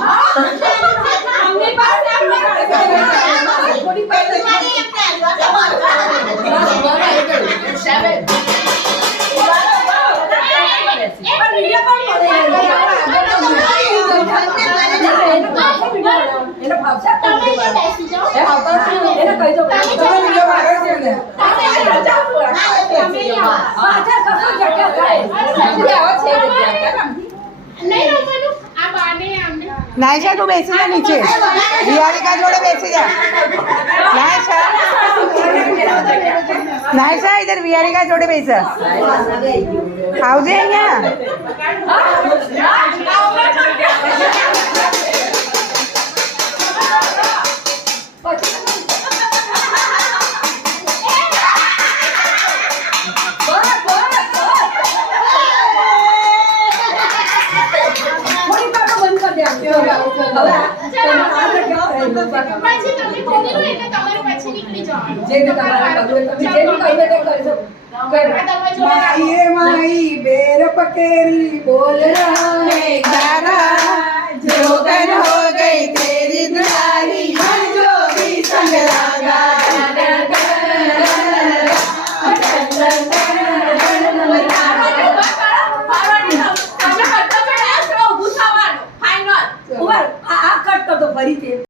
हमने पास थोड़ी पैसे वाली નાયશા તું બેસી જા નીચે રિયાલિકા જોડે બેસી જા નાયશા ઇધર વિહારિકા જોડે બેસા આવજે माई बेर पकेरी बोल रहा है जोगन हो गई